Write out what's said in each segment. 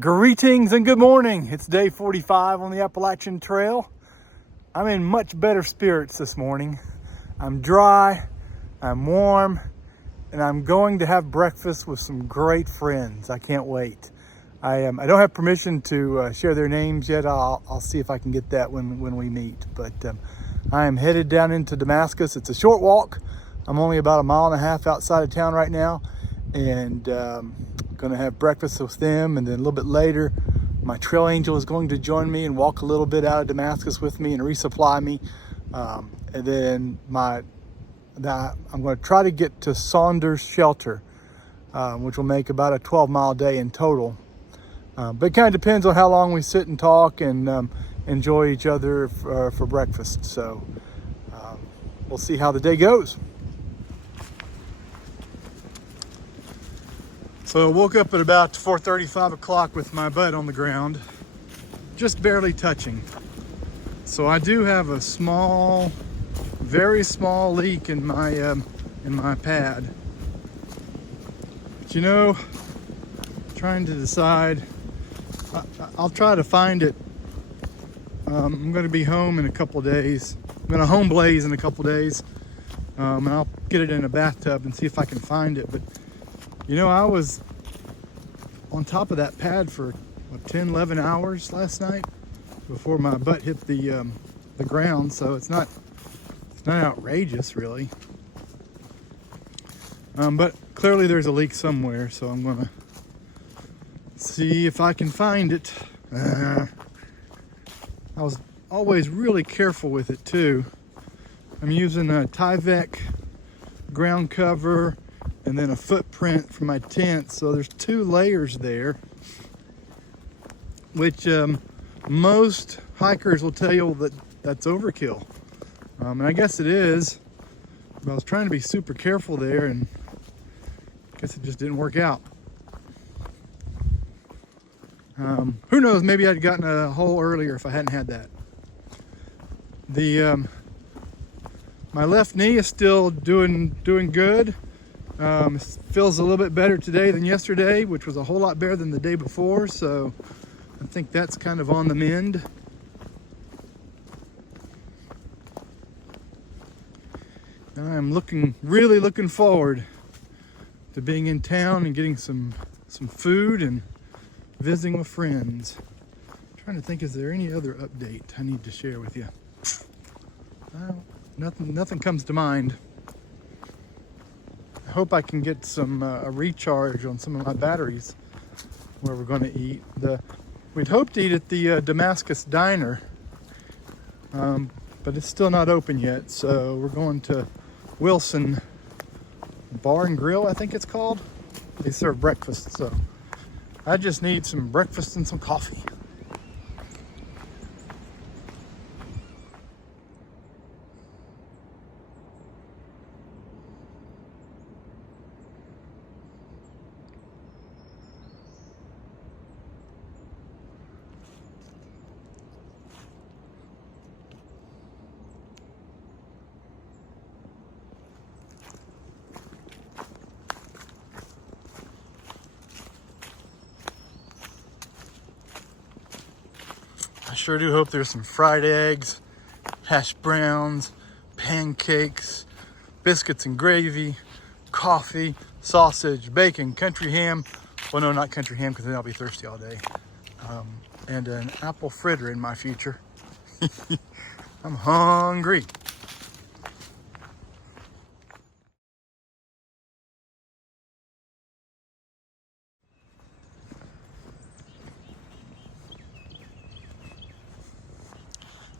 Greetings and good morning. It's day 45 on the Appalachian Trail. I'm in much better spirits this morning. I'm dry, I'm warm, and I'm going to have breakfast with some great friends. I can't wait. I don't have permission to share their names yet. I'll see if I can get that when we meet. But I am headed down into Damascus. It's a short walk. I'm only about 1.5 miles outside of town right now, and going to have breakfast with them, and then a little bit later my trail angel is going to join me and walk a little bit out of Damascus with me and resupply me, and then I'm going to try to get to Saunders Shelter, which will make about a 12-mile day in total, but it kind of depends on how long we sit and talk and enjoy each other for breakfast. So we'll see how the day goes. So I woke up at about 4:30, 5 o'clock with my butt on the ground, just barely touching. So I do have a small, very small leak in my pad. But trying to decide, I'll try to find it. I'm going to be home in a couple days. I'm going to home blaze in a couple days, and I'll get it in a bathtub and see if I can find it. But I was on top of that pad for 10, 11 hours last night before my butt hit the ground, so it's not outrageous really. But clearly there's a leak somewhere, so I'm gonna see if I can find it. I was always really careful with it too. I'm using a Tyvek ground cover and then a footprint for my tent, so there's 2 layers there, which most hikers will tell you that that's overkill, and I guess it is, but I was trying to be super careful there, and I guess it just didn't work out. Who knows, maybe I'd gotten a hole earlier if I hadn't had that. My left knee is still doing good. It feels a little bit better today than yesterday, which was a whole lot better than the day before, so I think that's kind of on the mend. And I'm really looking forward to being in town and getting some food and visiting with friends. I'm trying to think, is there any other update I need to share with you? Nothing comes to mind. I hope I can get a recharge on some of my batteries where we're going to eat. We'd hoped to eat at the Damascus diner, but it's still not open yet, so we're going to Wilson Bar and Grill, I think it's called. They serve breakfast, so I just need some breakfast and some coffee. I sure do hope there's some fried eggs, hash browns, pancakes, biscuits and gravy, coffee, sausage, bacon, country ham. Well, no, not country ham, because then I'll be thirsty all day. And an apple fritter in my future. I'm hungry.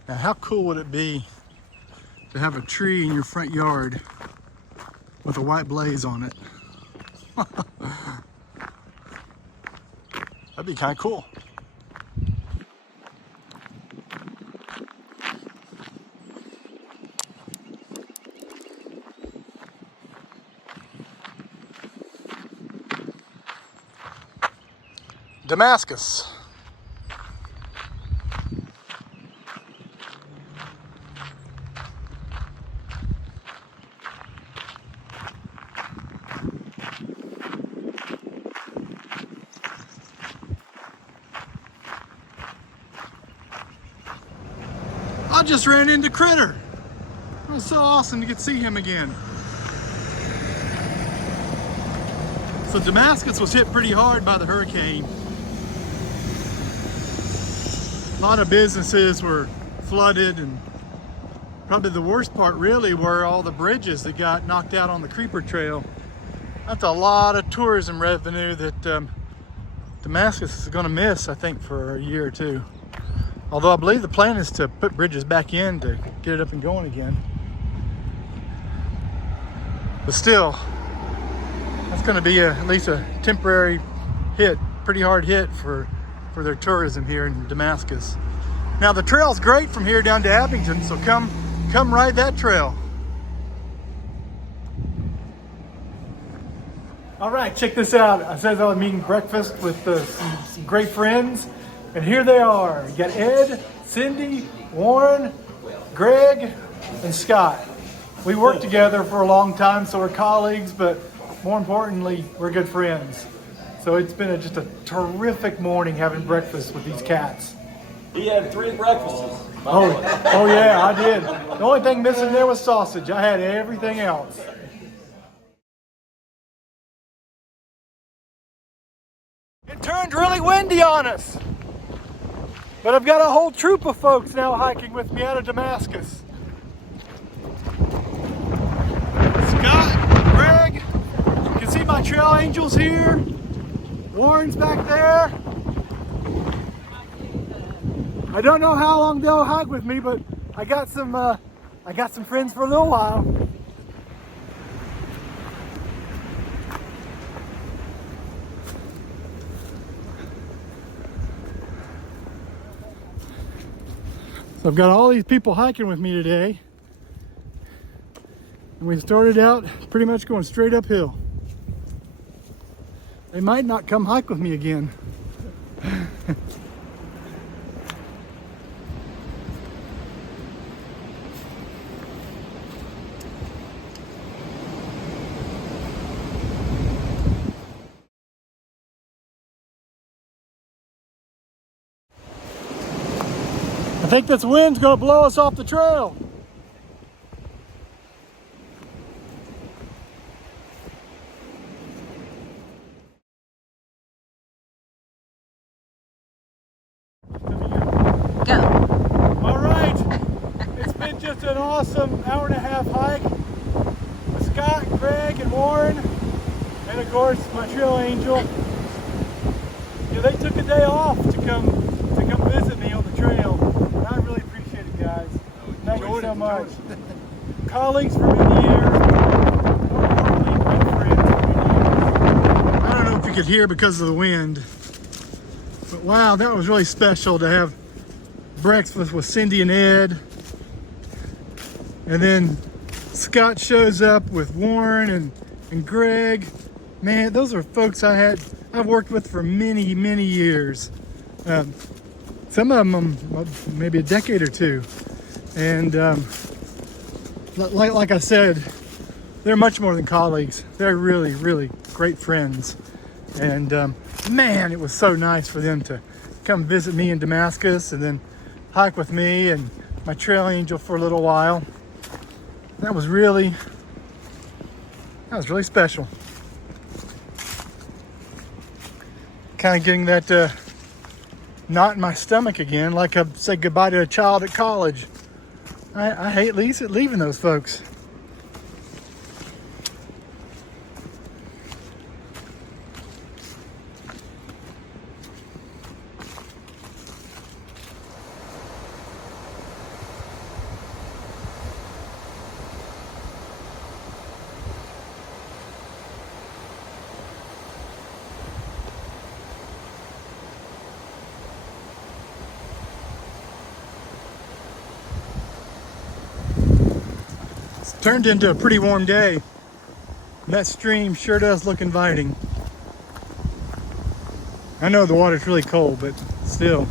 Now, how cool would it be to have a tree in your front yard with a white blaze on it? That'd be kind of cool. Damascus. I just ran into Critter. It was so awesome to get to see him again. So Damascus was hit pretty hard by the hurricane. A lot of businesses were flooded, and probably the worst part really were all the bridges that got knocked out on the Creeper Trail. That's a lot of tourism revenue that Damascus is going to miss, I think, for a year or two. Although I believe the plan is to put bridges back in to get it up and going again. But still, that's going to be at least a temporary hit, pretty hard hit for their tourism here in Damascus. Now the trail's great from here down to Abington, so come ride that trail. All right, check this out. I said I was meeting breakfast with some great friends, and here they are. You got Ed, Cindy, Warren, Greg, and Scott. We worked together for a long time, so we're colleagues, but more importantly, we're good friends. So it's been just a terrific morning having breakfast with these cats. He had 3 breakfasts. Oh yeah, I did. The only thing missing there was sausage. I had everything else. It turned really windy on us. But I've got a whole troop of folks now hiking with me out of Damascus. Scott, Greg, you can see my trail angels here. Warren's back there. I don't know how long they'll hike with me, but I got some friends for a little while. So I've got all these people hiking with me today, and we started out pretty much going straight uphill. They might not come hike with me again. I think this wind's gonna blow us off the trail. Go. All right, it's been just an awesome hour-and-a-half hike with Scott, Greg, and Warren, and of course my trail angel. Yeah, they took a day off to come visit me on the trail. And I really appreciate it, guys. Thank you so much. Colleagues for many years. More importantly, my friends for many years. I don't know if you could hear because of the wind, but wow, that was really special to have breakfast with Cindy and Ed. And then Scott shows up with Warren and Greg. Man, those are folks I've worked with for many, many years. Some of them maybe a decade or two. And like I said, they're much more than colleagues. They're really, really great friends. And man, it was so nice for them to come visit me in Damascus and then hike with me and my trail angel for a little while. That was really special. Kind of getting that knot in my stomach again, like I said goodbye to a child at college. I hate leaving those folks. Turned into a pretty warm day. And that stream sure does look inviting. I know the water's really cold, but still.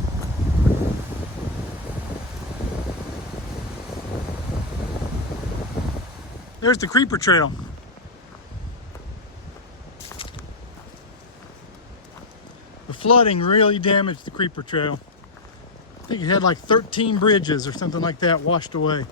There's the Creeper Trail. The flooding really damaged the Creeper Trail. think it had like 13 bridges or something like that washed away.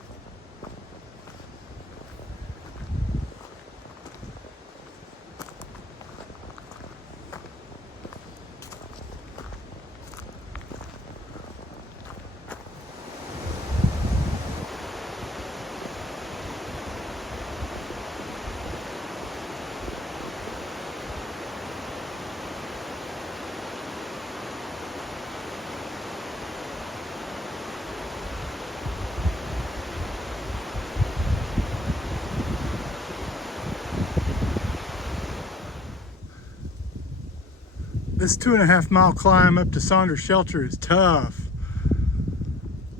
This 2.5 mile climb up to Saunders Shelter is tough.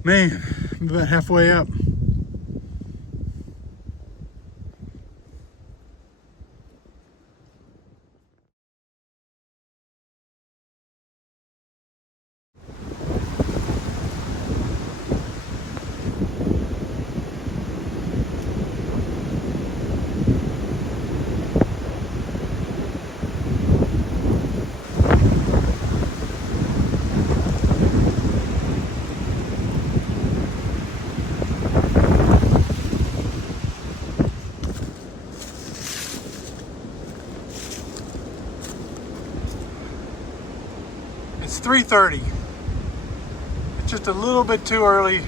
Man, I'm about halfway up. It's 3:30. It's just a little bit too early,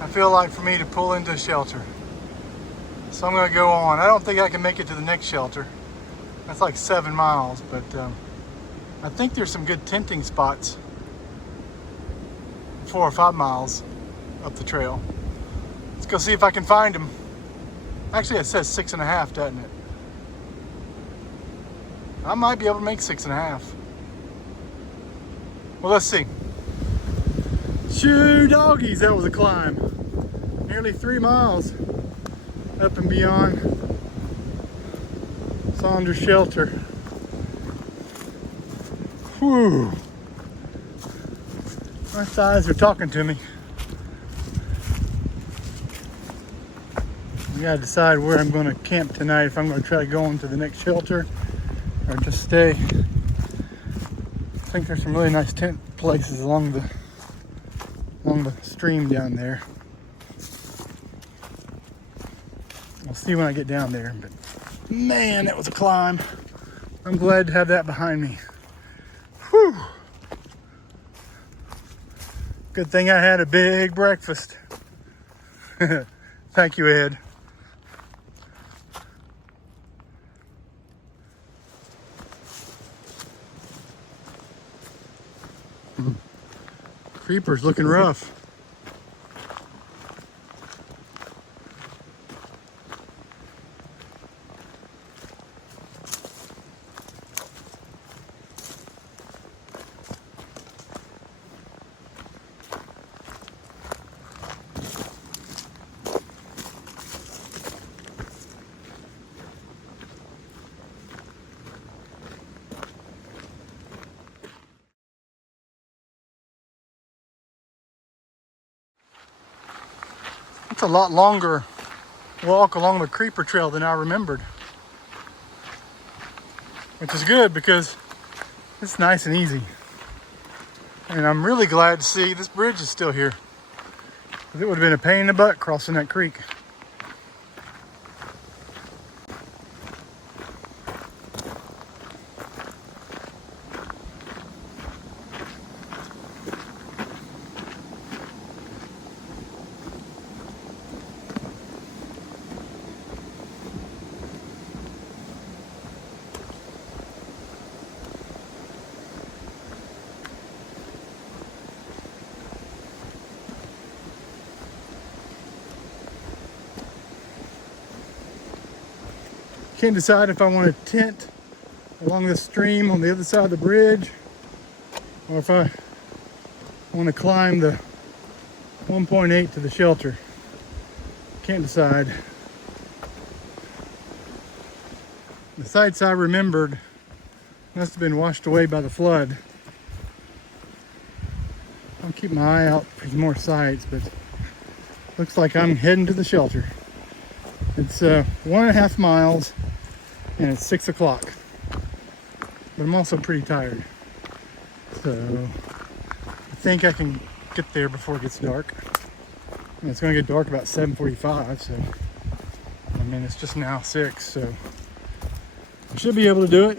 I feel like, for me to pull into a shelter. So I'm gonna go on. I don't think I can make it to the next shelter. That's like 7 miles, but I think there's some good tenting spots 4 or 5 miles up the trail. Let's go see if I can find them. Actually, it says 6.5, doesn't it? I might be able to make 6.5. Well, let's see. Shoo doggies, that was a climb. Nearly 3 miles up and beyond Saunders Shelter. Whew. My thighs are talking to me. I gotta decide where I'm gonna camp tonight, if I'm gonna try to go on to the next shelter or just stay. I think there's some really nice tent places along the stream down there. I'll see when I get down there, but man, that was a climb. I'm glad to have that behind me. Whew. Good thing I had a big breakfast. Thank you, Ed. Creeper's looking rough. It's a lot longer walk along the creeper trail than I remembered, which is good because it's nice and easy. And I'm really glad to see this bridge is still here, because it would have been a pain in the butt crossing that creek. Can't decide if I want to tent along the stream on the other side of the bridge, or if I want to climb the 1.8 to the shelter. Can't decide. The sites I remembered must have been washed away by the flood. I'll keep my eye out for more sites, but looks like I'm heading to the shelter. It's 1.5 miles and it's 6 o'clock, but I'm also pretty tired, so I think I can get there before it gets dark. And it's gonna get dark about 7:45, so I mean it's just now 6, so I should be able to do it.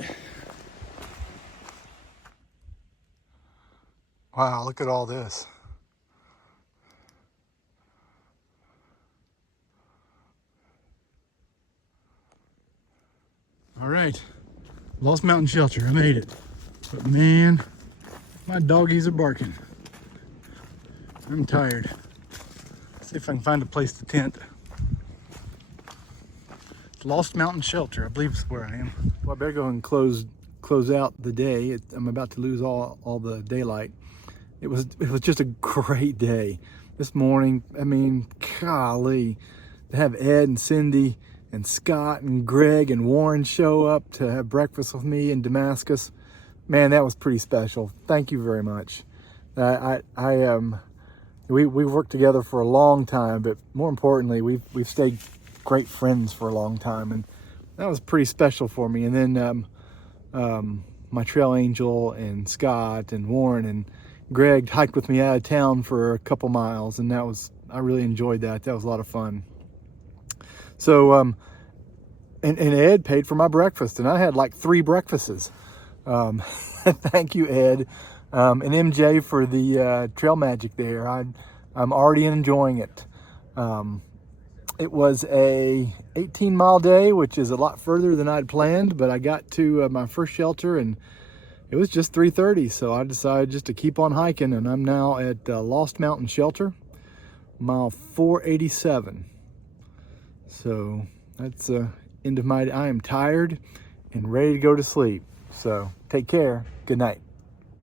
Wow, look at all this. All right, Lost Mountain Shelter, I made it. But man, my doggies are barking. I'm tired. See if I can find a place to tent. Lost Mountain Shelter, I believe is where I am. Well, I better go and close out the day. I'm about to lose all the daylight. It was just a great day this morning. I mean, golly, to have Ed and Cindy and Scott and Greg and Warren show up to have breakfast with me in Damascus, man, that was pretty special. Thank you very much. We've worked together for a long time, but more importantly, we've stayed great friends for a long time, and that was pretty special for me. And then my trail angel and Scott and Warren and Greg hiked with me out of town for a couple miles, and I really enjoyed that. That was a lot of fun. So and Ed paid for my breakfast, and I had like 3 breakfasts. Thank you, Ed, and MJ for the trail magic there. I'm already enjoying it. It was a 18-mile day, which is a lot further than I'd planned, but I got to my first shelter and it was just 3:30, so I decided just to keep on hiking, and I'm now at Lost Mountain Shelter, mile 487. So that's end of my day. I am tired and ready to go to sleep. So take care. Good night.